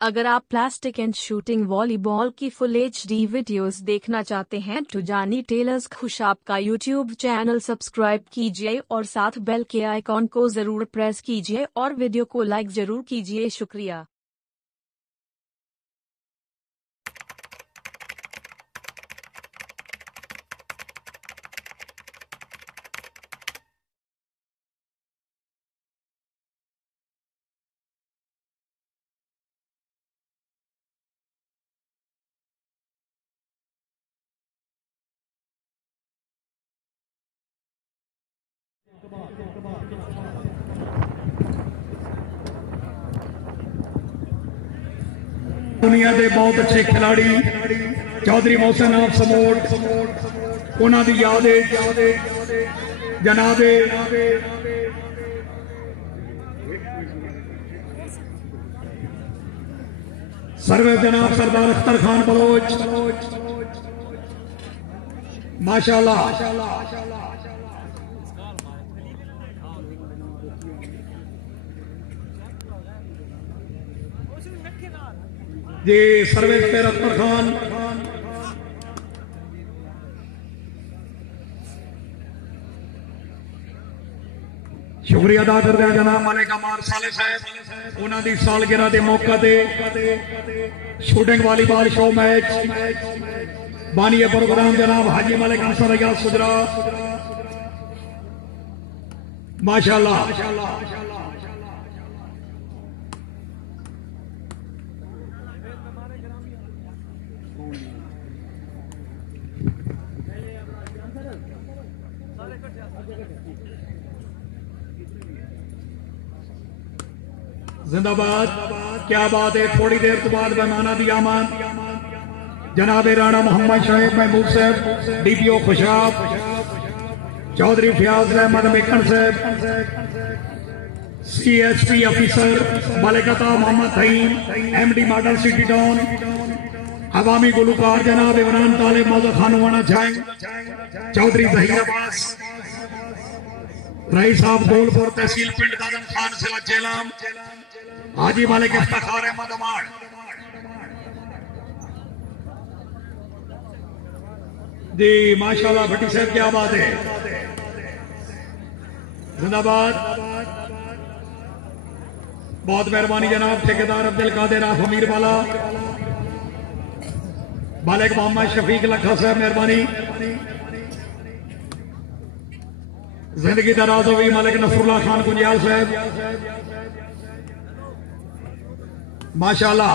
अगर आप plastic and shooting volleyball की फुल HD वीडियोस देखना चाहते हैं तो जानी टेलर्स खुशाब का यूट्यूब चैनल सब्सक्राइब कीजिए और साथ बेल के आइकॉन को जरूर प्रेस कीजिए और वीडियो को लाइक जरूर कीजिए। शुक्रिया। दुनिया के बहुत अच्छे खिलाड़ी चौधरी मोहसिन आप समोट उन्होंने याद जनाबे सर्वे जनाब सरदार अख्तर खान बलोच माशाल्लाह जी सर्वेश पे अख्तर खान शुक्रिया अदा कर रहा जनाब मलिक अमार साले साहब उन्होंने सालगिरह के मौके ते शूटिंग वॉलीबॉल शो मैच बानी प्रोग्राम जनाब हाजी मलिक अंसर अयाज सुजरा माशाल्लाह जिंदाबाद। क्या बात है। थोड़ी देर के बाद मेहमाना दी आमद जनाब राणा मोहम्मद शोएब महमूद साहब DPO खुशाब चौधरी फयाज अहमद मेकन साहब CSP ऑफिसर मलिकता मोहम्मद तईम MD मॉडल सिटी टाउन अवामी गुलकार जनाब इमरान तालिब मौजूद खानवाना छाएं चौधरी जहीर अब्बास रईस साहब गोलपुर तहसील पिंड दादन खान जिला जेलाम हाजी मालिक इफ्तिखार अहमद अमाड़ जी माशाल्लाह भट्टी साहब क्या बात है। जिंदाबाद। बहुत मेहरबानी जनाब ठेकेदार अब्दुल कादिर आफ अमीर वाला मालिक मोहम्मद शफीक लखा साहब मेहरबानी जिंदगी दराज हुई मालिक नसरुल्लाह खान कुंजाल साहब माशाल्लाह।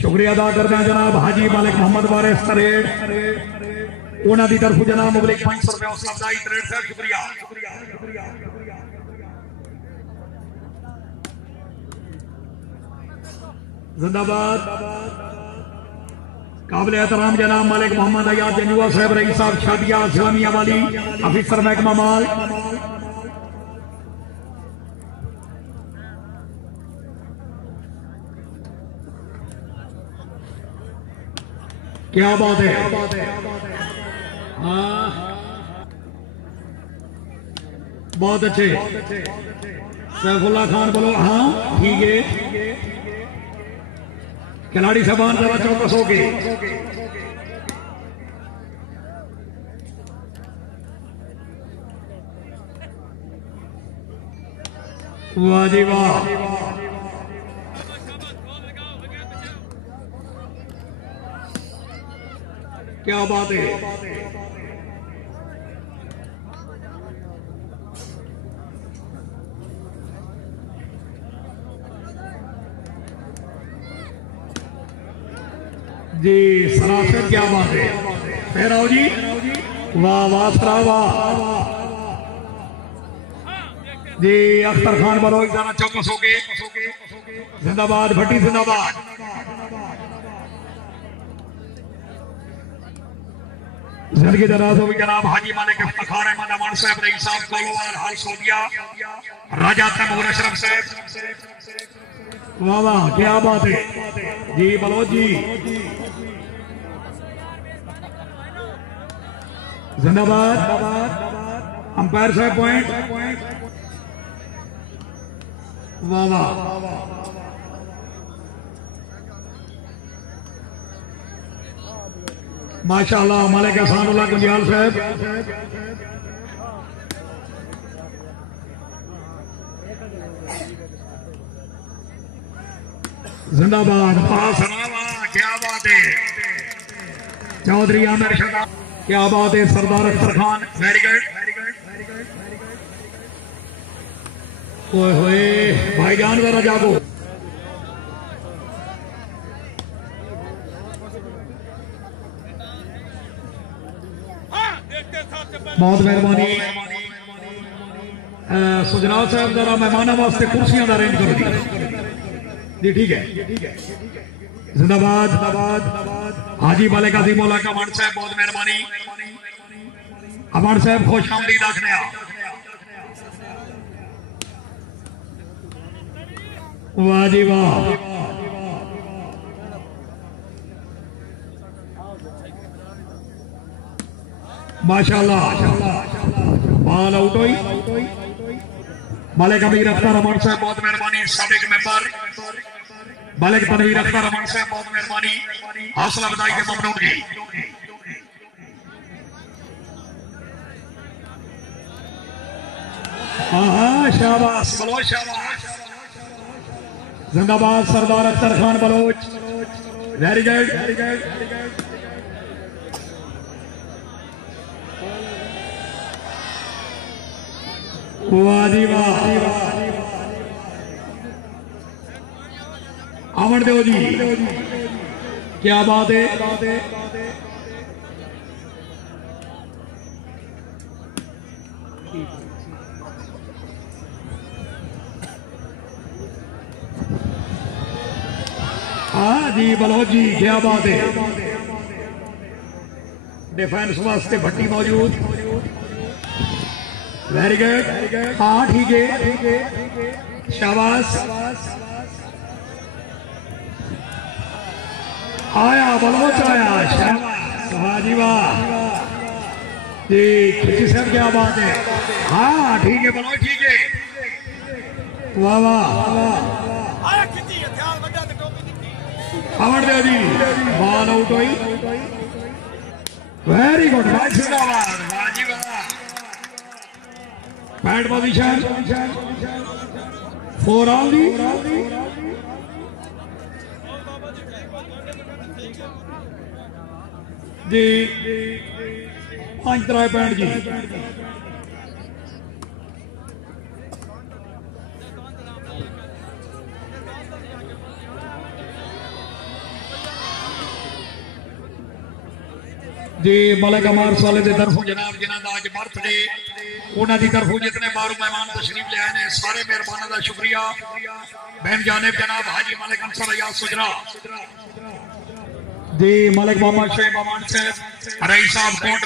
शुक्रिया अदा करते हैं जनाब हाजी मालिक मोहम्मद वारिस तरेड़ उन्होंने तरफ जनाब मुबलिक 500 रुपया हौसला तरेड़ साहब शुक्रिया। जिंदाबाद। काबिल एहतराम जनाब मालिक मोहम्मद अयाज जंजुआ साहब रईस साहब शादिया इस्लामिया वाली ऑफिसर महकमा माल क्या बात है। हाँ बहुत अच्छे सैफुल्ला खान बोलो हाँ ठीक है। खिलाड़ी साहबान जरा चौकस हो गए। वाह जी वाह। क्या बात है। जी सरासर क्या बात है। फिर आओ जी वाह वाह सरा वाह जी अख्तर खान बलोच जरा चौकस हो गए। जिंदाबाद भट्टी जिंदाबाद। जिंदगी दराज होगी जनाब हाजी मालिक इफ्तिखार अहमद अमान साहब रईस साहब गोलोवाल हाल सोदिया राजा तैमूर अशरफ साहब वाह वाह क्या बात है जी बलोच जी जिंदाबाद। अंपायर साहब पॉइंट। वाह वाह माशाअल्लाह मलिक एहसानुल्लाह गुंजाल साहब। जिंदाबाद। क्या बात है चौधरी आमिर शाह क्या बात है सरदार अख्तर खान वेरी गुड। ओए होए भाईजान जरा जागो। बहुत मेहरबानी सुजनाव साहब जरा मेहमानों वास्ते कुर्सियां का अरेंज करो जी ठीक है। जिंदाबाद जिंदाबाद। हाजी मलिक अजीमुल्लाह कमांड साहब बहुत मेहरबानी। कमांड साहब खुश आमदीद आखने वाह जी वाह। माशाअल्लाह बॉल आउट हुई। मलिक अमीर अख्तर अमान साहब बहुत मेहरबानी। साबिक मेंबर मलिक तनवीर अख्तर अमान साहब बहुत मेहरबानी। हौसला अफजाई के ममनून की। हाँ शाबाश बलोच शाबाश। जिंदाबाद Sardar Akhtar Khan Baloch very good very good. वाह जी वाह। अमन देव जी क्या बात है। हाँ जी बलोच जी क्या बात है। डिफेंस वास्ते भट्टी मौजूद वेरी गुड। हाँ ठीक है शाबाश। आया बलोच आया शाबाश। वाह जी वाह जी खिची साहब क्या बात है। हाँ ठीक है बलोच ठीक है। वाह वाह अमर देव जी बॉल आउट हुई वेरी गुड। जिंदाबाद वाह जी वाह। बैट पोजीशन फोर ऑन दी। जी 5 3 पैंट जी। जी मलिक अमार साले की तरफों जनाब जिन्हों का अज बर्थडे उन्होंने तरफों जितने बारू मेहमान तशरीफ ले आए हैं सारे मेहरबानों का शुक्रिया। बहन जानेब जनाब हाजी मलिक अंसर अयाज सुजरा जी मलिक मोहम्मद शोएब अमान साहब रई साहब कोट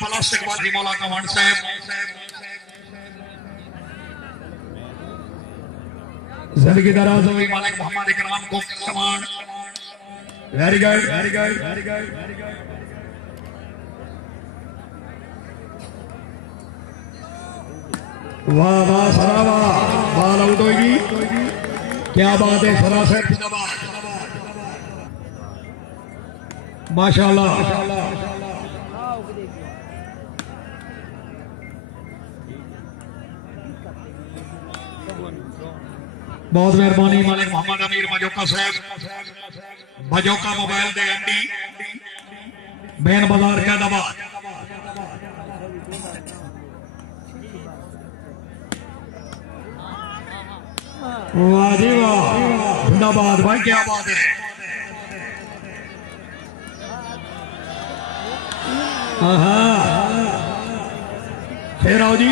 प्लास्टिक वाजी मौला कमान साहब जिंदगी दराज हुई मलिक मोहम्मद इकराम को कमान very good very good very good. वाह वाह सरावा बॉल आउट होगी क्या बात है। सरासर जिंदाबाद माशाअल्लाह। बहुत मेहरबानी मालिक मोहम्मद अमीर मजोका साहब मजोका मोबाइल दे एमडी बैन बाजार कैदाबाद। वाह जी वाह जिंदाबाद भाई क्या बात है। फिर आओ जी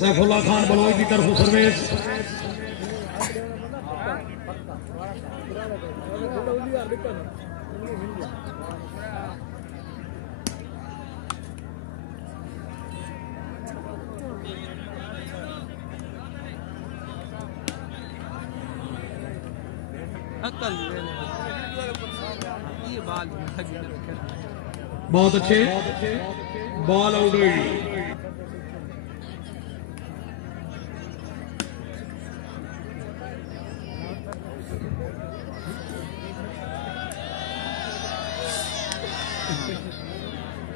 सैफुल्लाह खान बलोच की तरफ सर्विस बहुत अच्छे, बॉल आउट हुई।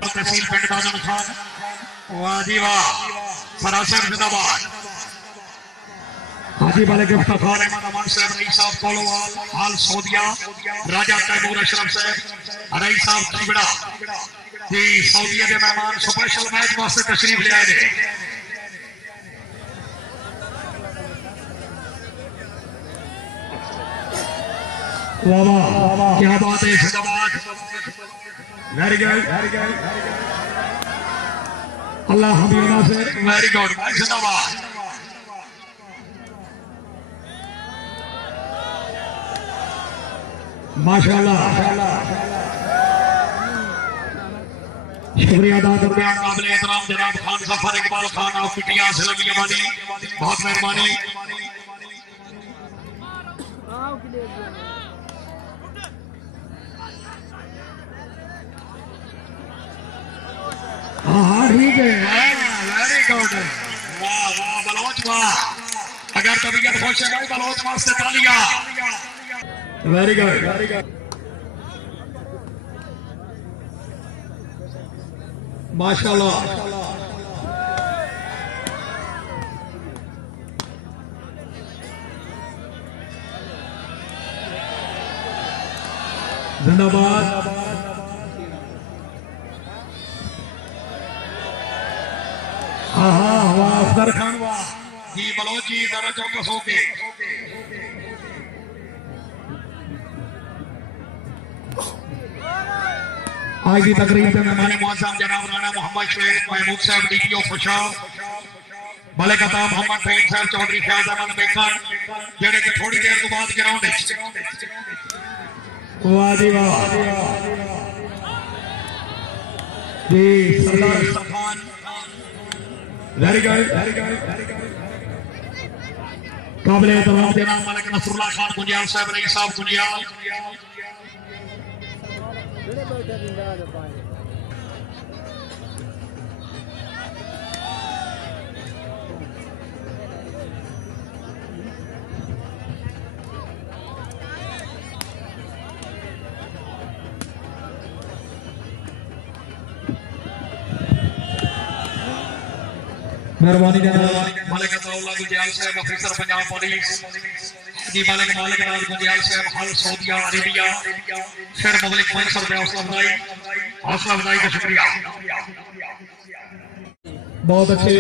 तहसील पिंड दादन खान, वाह जी वाह, सरासर जिंदाबाद। हाजी वाले गिफ्ट खान अहमद साहब, रई साहब कोलोवाल, हाल सऊदिया, राजा तैमूर अशरफ साहब, रई साहब खिबड़ा जी सऊदिया के मेहमान स्पेशल मैच वास्ते तशरीफ ले आए थे। वाह वाह, क्या बात है, जिंदाबाद, वेरी गुड, अल्लाह हमीना से, वेरी गुड, जिंदाबाद। माशाल्लाह, शुक्रिया अदा करते हैं काबिल एहतराम जनाब खान सफर इकबाल खान ऑफ पिटिया सलमिया वाली, बहुत मेहरबानी। हाँ ठीक है, वेरी गुड, वाह वाह बलोच वाह, अगर तबीयत खुश है भाई बलोच वास्ते तालियां, वेरी गुड, माशाल्लाह। जिंदाबाद, हाँ हाँ वाह, अफसर खान वाह जी, बलोच जी जरा चौकस होके। आज की तकरीब में मेहमान मुअज़्ज़म जनाब राणा मोहम्मद शुएब महमूद साहब डीपीओ खुशाब, मलिक अता मोहम्मद फहीम साहब चौधरी फैज अहमद बेकन, जेड़े कि थोड़ी देर तो बाद ग्राउंड वाह जी वाह जी, सरदार खान, वेरी गुड, काबिल एहतराम जनाब मलिक नसरुल्लाह खान गुंजियाल साहब, रई साहब गुंजियाल, मेहरबानी मलिक अताउल्लाह गुंजियाल साहब अफसर पंजाब पुलिस जी, मलिक राज गुंजियाल साहब हाल सऊदिया अरेबिया, फिर मलिक 500 रुपया हौसला अफजाई का शुक्रिया, बहुत अच्छे।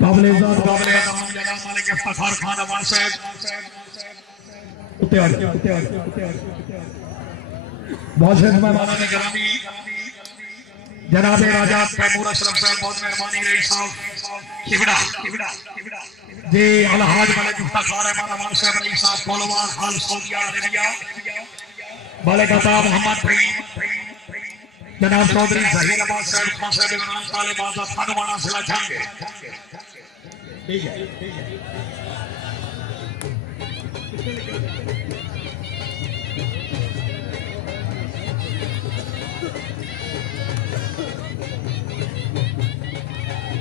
काबिल जनाब मालिक इफ्तिखार खान अवान साहब, बहुत से मेहमानों ने गिरामी जनाब राजा तैमूर अशरफ साहब, बहुत मेहरबानी, रई साहब खिबड़ा जी, अलहाज मलिक इफ्तिखार अवान साहब, रई साहब कोलोवाल, हाल सऊदिया अरेबिया, मलिक अता मोहम्मद फहीम, जनाब चौधरी जहीर अब्बास साहब, खान साहब इमरान तालिबान का खानवाना जिला झांगे, ठीक है।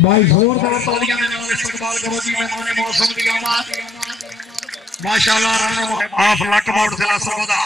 भाई जोरदार तालियां देने वाले इस्तकबाल करो जी, मेहमान मौसम की आमद, माशाल्लाह, आप लक मोड़ जिला सरगोदा।